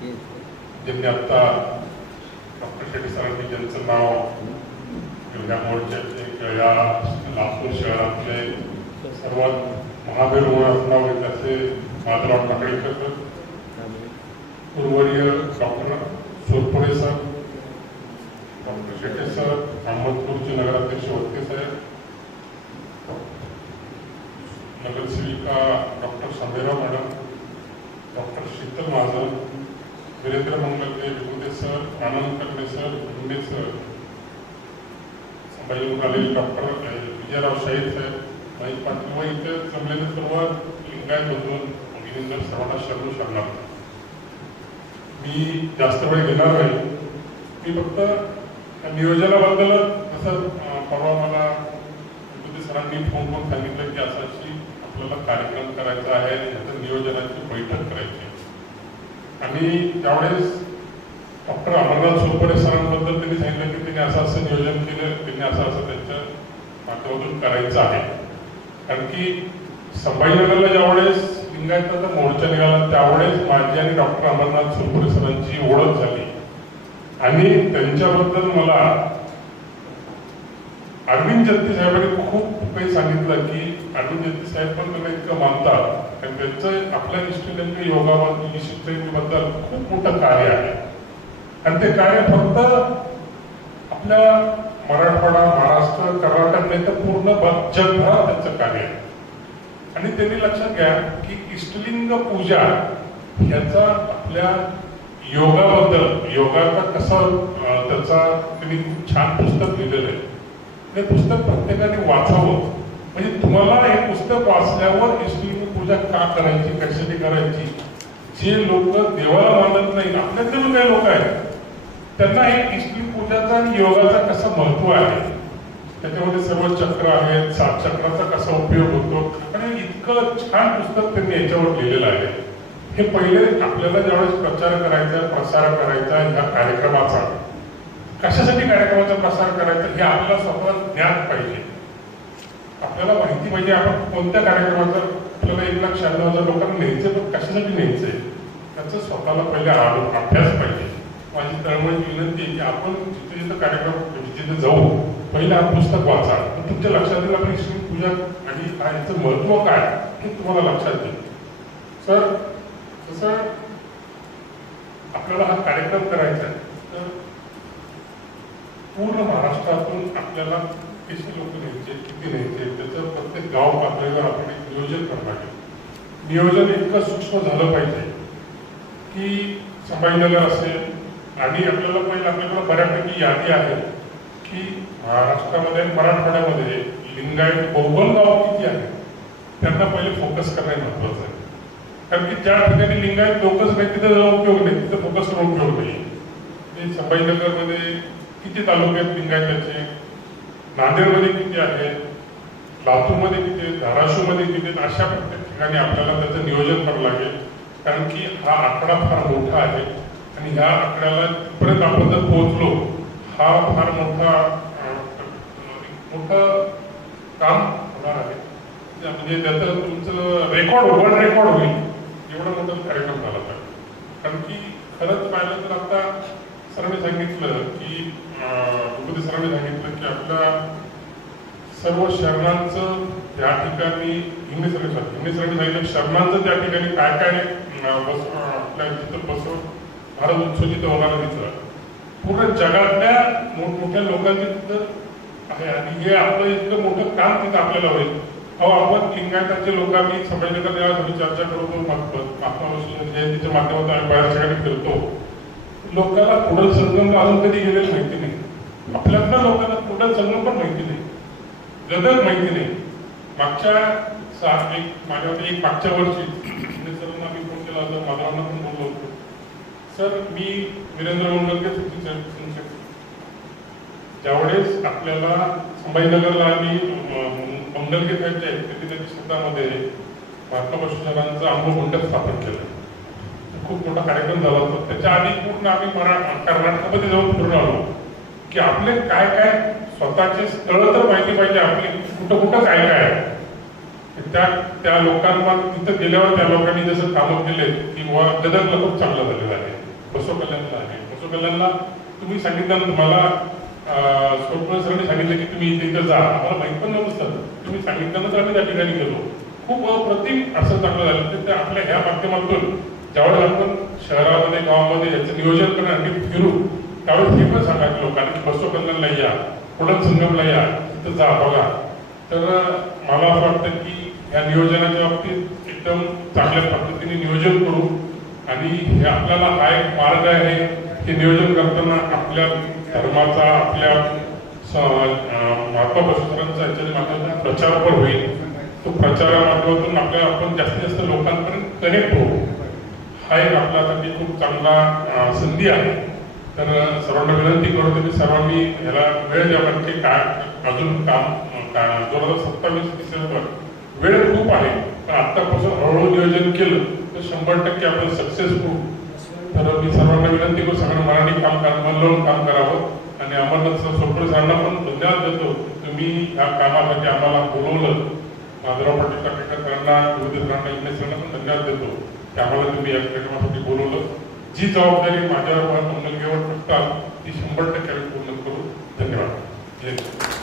ज्यांनी आता डॉक्टर शेट्टी सरांनी ज्यांचं नाव या मोर्चाचे किंवा या लातूर शहरातले सर्वात महावीर म्हणून नाव घेत असे माधवराव टाकळीकर, पूर्ववर्य doctor Sorpure sir, doctor Shetty sir, अहमदपूरचे नगराध्यक्ष वक्ते साहेब, नगरसेविका doctor Sandera madam, doctor Sheetal Mahajan, Virendra Mangalke, Vibhute sir, Anand Kakade sir, Gunde sir, Sambhajinagar आलेले डॉक्टर विजयराव शाहीर साहेब, महेश पाटील व इथे जमलेले सर्व लिंगायत बंधून अभिनंदन सर्वांना शरणू शरणार्थ. मी जास्त वेळ घेणार नाही. मी फक्त नियोजनाबद्दल जसं परवा मला विभूते सरांनी फोन करून सांगितलं की असाची आपल्याला कार्यक्रम करायचा आहे, याचं नियोजनाची बैठक करायची आणि त्यावेळेस डॉक्टर अमरनाथ सोरपुरे सरांबद्दल त्यांनी सांगितलं की त्यांनी असं नियोजन केलं, त्यांनी असं त्यांच्या माध्यमातून करायचं आहे. कारण की संभाजीनगरला ज्यावेळेस लिंगायताचा मोर्चा निघाला त्यावेळेस माझी आणि डॉक्टर अमरनाथ सोरपुरे सरांची ओळख झाली आणि त्यांच्याबद्दल मला अरविंद जत्ती साहेबांनी खूप काही सांगितलं की अरविंद जत्ती साहेब पण त्यांना इतकं मानतात आणि त्यांचं आपल्या दृष्टीने योगाबद्दल खूप मोठं कार्य आहे आणि ते कार्य फक्त आपल्या मराठवाडा, महाराष्ट्र, कर्नाटक नाही तर पूर्ण जगभरात त्यांचं कार्य आहे. आणि त्यांनी लक्षात घ्या की इष्टलिंग पूजा याचा आपल्या योगाबद्दल, योगाचा कसा त्याचा त्यांनी खूप छान पुस्तक लिहिलेलं आहे. हे पुस्तक प्रत्येकाने वाचावं. म्हणजे तुम्हाला हे पुस्तक वाचल्यावर इष्टलिंग पूजा का करायची, कशासाठी करायची, जे लोक देवाला मानत नाही, आपल्यातले काही लोक आहेत त्यांना हे इष्टलिंग पूजाचा आणि योगाचा कसं महत्व आहे, त्याच्यामध्ये सर्व चक्र आहेत, 7 चक्राचा कसा उपयोग होतो आणि इतकं छान पुस्तक त्यांनी याच्यावर लिहिलेलं आहे. हे पहिले आपल्याला ज्यावेळेस प्रचार करायचा, प्रसार करायचा ह्या कार्यक्रमाचा, कशासाठी कार्यक्रमाचा प्रसार करायचा हे आपल्याला स्वतःला ज्ञान पाहिजे. आपल्याला माहिती पाहिजे आपण कोणत्या कार्यक्रमाचा आपल्याला 1,96,000 लोकांना न्यायचं, पण कशासाठी न्यायचंय त्याचं स्वतःला पहिले अभ्यास पाहिजे. माझी तळमळीची विनंती आहे की आपण जिथे जिथे कार्यक्रम जिथे जाऊ पहिले हा पुस्तक वाचा. तुमच्या लक्षात येईल आपली इष्टलिंग पूजा आणि याचं महत्व काय हे तुम्हाला लक्षात येईल. सर जसं आपल्याला हा कार्यक्रम करायचा आहे तर पूर्ण महाराष्ट्रातून आपल्याला कशी लोक न्यायचे, किती न्यायचे, त्याचं प्रत्येक गाव पातळीवर आपण एक नियोजन करावं लागेल. नियोजन इतकं सूक्ष्म झालं पाहिजे की संभाजीनगर असेल आणि आपल्याला पहिले आपल्याकडे बऱ्यापैकी यादी आहे की महाराष्ट्रामध्ये मराठवाड्यामध्ये लिंगायत बहुबल गाव किती आहे त्यांना पहिले फोकस करणं महत्वाचं आहे. कारण की ज्या ठिकाणी लिंगायत लोकच नाही तिथे जाऊन उपयोग नाही, तिथे फोकस करून उपयोग नाही. संभाजीनगरमध्ये किती तालुके आहेत लिंगायताचे, नांदेडमध्ये किती आहेत, लातूरमध्ये किती आहेत, धाराशिवमध्ये किती आहेत, अशा प्रत्येक ठिकाणी आपल्याला त्याचं नियोजन करावं लागेल. कारण की हा आकडा फार मोठा आहे आणि ह्या आकड्याला परत आपण जर पोहोचलो हा फार मोठं काम होणार आहे. म्हणजे त्याचं तुमचं रेकॉर्ड वर्ल्ड रेकॉर्ड होईल एवढा मोठा कार्यक्रम झाला पाहिजे. कारण की खरंच पाहिलं तर आता सरांनी सांगितलं की विभूते सरांनी सांगितलं की आपल्या सर्व शरणांचं त्या ठिकाणी हिंदी सरांनी सांगितलं शरणांचं त्या ठिकाणी काय काय आपल्या तिथं बसव भारत उत्सव जिथं होणार तिथं पूर्ण जगातल्या मोठमोठ्या लोकांचे तिथं आहे आणि हे आपलं इतकं मोठं काम तिथं आपल्याला होईल. आपण लिंगायताचे लोक आम्ही संभाजीनगर यासाठी चर्चा करतो, महात्मा जयंतीच्या माध्यमातून आम्ही बाहेर ठिकाणी फिरतो. लोकांना कुडल संगम अजून कधी गेलेलं माहिती नाही. आपल्यातल्या लोकांना कुडल संगम पण माहिती नाही, जगत माहिती नाही. माझ्यावर एक मागच्या वर्षी सरांना आम्ही फोन केला होता, माधवरांना पण बोललो होतो. सर मी वीरेंद्र मंगलके ज्यावेळेस आपल्याला संभाजीनगरला आम्ही मंगलके साहेब जे आहेत त्यांनी त्यांच्या शब्दामध्ये महात्मा बसवेश्वरांचं आंबोमंडप स्थापन केलं. खूप मोठा कार्यक्रम झाला होता. त्याच्या आधी पूर्ण आम्ही कर्नाटकमध्ये जाऊन फिरून आलो की आपले काय काय स्वतःचे स्थळ तर माहिती पाहिजे, आपले कुठं कुठं काय काय आहे. त्या लोकांना तिथं गेल्यावर त्या लोकांनी जसं कामं केले की गदगला खूप चांगलं झालेलं आहे. बसव कल्याणला आहे. बसव कल्याणला तुम्ही सांगितलं, तुम्हाला सोपळ सरांनी सांगितलं की तुम्ही इथे जा, आम्हाला माहित पण नव्हतं सर, तुम्ही सांगितल्यानंच आम्ही त्या ठिकाणी गेलो. खूप अप्रतिम असं चांगलं झालं. तर आपल्या ह्या माध्यमातून ज्यावेळेस आपण शहरामध्ये गावामध्ये याचं नियोजन करण्यासाठी फिरू, त्यावेळेस हे पण सांगायचं लोकांनी की बसव कल्याणला या, कुडल संगमला या, तिथं जा बघा. तर मला असं वाटतं की या नियोजनाच्या बाबतीत एकदम चांगल्या पद्धतीने नियोजन करू आणि हे आपल्याला हा एक मार्ग आहे की नियोजन करताना आपल्या धर्माचा, आपल्या महात्मा बसवेश्वरांचा याच्या माध्यमातून प्रचार पण होईल. तो प्रचारा माध्यमातून आपल्याला आपण जास्तीत जास्त लोकांपर्यंत कनेक्ट होऊ. हा एक आपल्यासाठी खूप चांगला संधी आहे. तर सर्वांना विनंती करतो की सर्वांनी ह्याला वेळ द्यावा. की काय अजून काम 2027 डिसेंबर वेळ खूप आहे, पण आतापासून हळूहळू नियोजन केलं तर 100% आपण सक्सेस होऊ. तर मी सर्वांना विनंती करू, सगळ्यांना मराठी काम मन लावून काम करावं. आणि अमरनाथ सोपळे सरांना पण धन्यवाद देतो, तुम्ही या कामासाठी आम्हाला बोलवलं. माधवराव पाटील काटेकर सरांना, विविध सरांना, इंग्लिश सरांना पण धन्यवाद देतो की आम्हाला तुम्ही या कार्यक्रमासाठी बोलवलं. जी जबाबदारी माझ्यावर मुलगीवर टाकतात ती 100% पूर्ण करू. धन्यवाद.